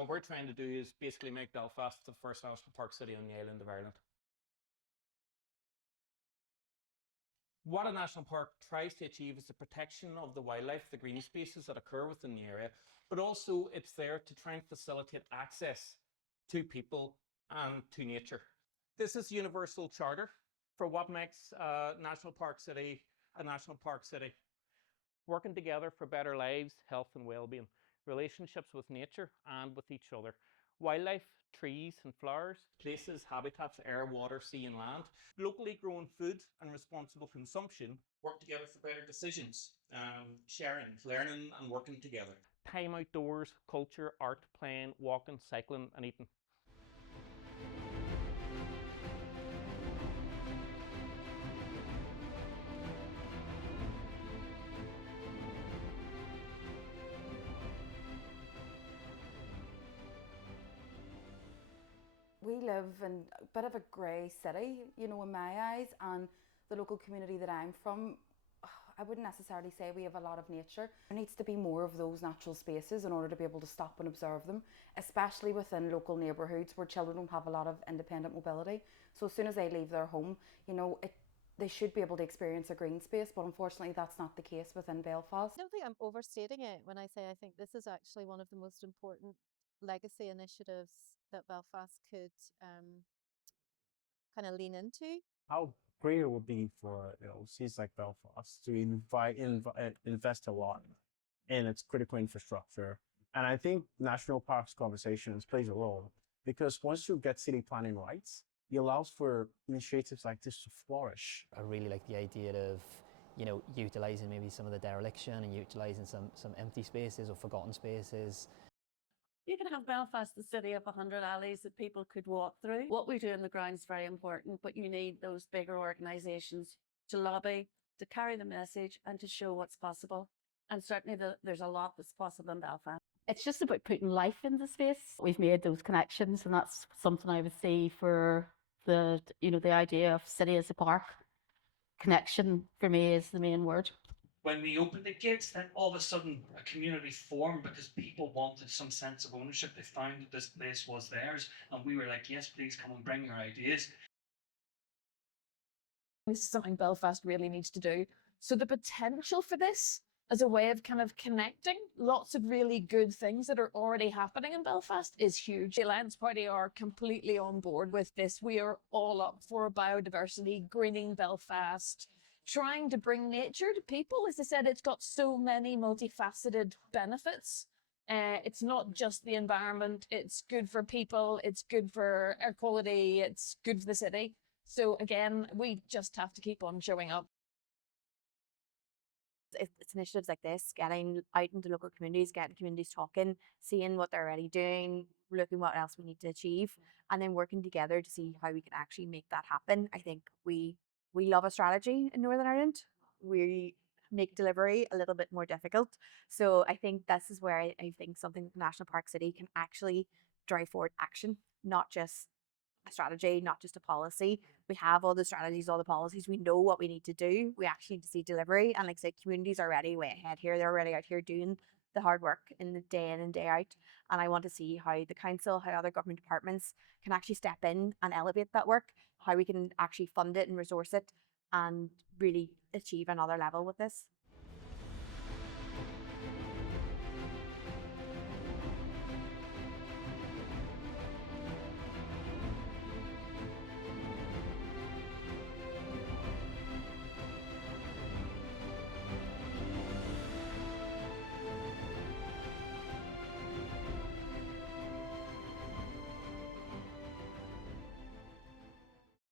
What we're trying to do is basically make Belfast the first national park city on the island of Ireland. What a national park tries to achieve is the protection of the wildlife, the green spaces that occur within the area, but also it's there to try and facilitate access to people and to nature. This is universal charter for what makes a national park city a national park city. Working together for better lives, health and well-being, relationships with nature and with each other, wildlife, trees and flowers, places, habitats, air, water, sea and land, locally grown food and responsible consumption work together for better decisions, sharing, learning and working together. Time outdoors, culture, art, playing, walking, cycling and eating. We live in a bit of a grey city, you know, in my eyes, and the local community that I'm from, I wouldn't necessarily say we have a lot of nature. There needs to be more of those natural spaces in order to be able to stop and observe them, especially within local neighbourhoods where children don't have a lot of independent mobility. So as soon as they leave their home, you know, they should be able to experience a green space, but unfortunately that's not the case within Belfast. I don't think I'm overstating it when I say I think this is actually one of the most important legacy initiatives that Belfast could kind of lean into. How great it would be for cities like Belfast to invest a lot in its critical infrastructure. And I think national parks conversations plays a role because once you get city planning rights, it allows for initiatives like this to flourish. I really like the idea of, utilizing maybe some of the dereliction and utilizing some empty spaces or forgotten spaces. You can have Belfast, the city of 100 alleys that people could walk through. What we do in the ground is very important, but you need those bigger organisations to lobby, to carry the message and to show what's possible. And certainly there's a lot that's possible in Belfast. It's just about putting life into space. We've made those connections, and that's something I would say for the idea of city as a park. Connection for me is the main word. When we opened the gates, then all of a sudden a community formed because people wanted some sense of ownership. They found that this place was theirs, and we were like, yes, please come and bring your ideas. This is something Belfast really needs to do. So the potential for this as a way of kind of connecting lots of really good things that are already happening in Belfast is huge. The Alliance Party are completely on board with this. We are all up for biodiversity, greening Belfast, trying to bring nature to people. As I said, it's got so many multifaceted benefits. It's not just the environment, it's good for people, it's good for air quality, it's good for the city. So again, we just have to keep on showing up. It's initiatives like this, getting out into local communities, getting communities talking, seeing what they're already doing, looking what else we need to achieve, and then working together to see how we can actually make that happen. I think we love a strategy in Northern Ireland. We make delivery a little bit more difficult. So I think this is where I think something like National Park City can actually drive forward action, not just a strategy, not just a policy. We have all the strategies, all the policies. We know what we need to do. We actually need to see delivery. And like I said, communities are already way ahead here. They're already out here doing the hard work in the day in and day out. And I want to see how the council, how other government departments can actually step in and elevate that work, how we can actually fund it and resource it and really achieve another level with this.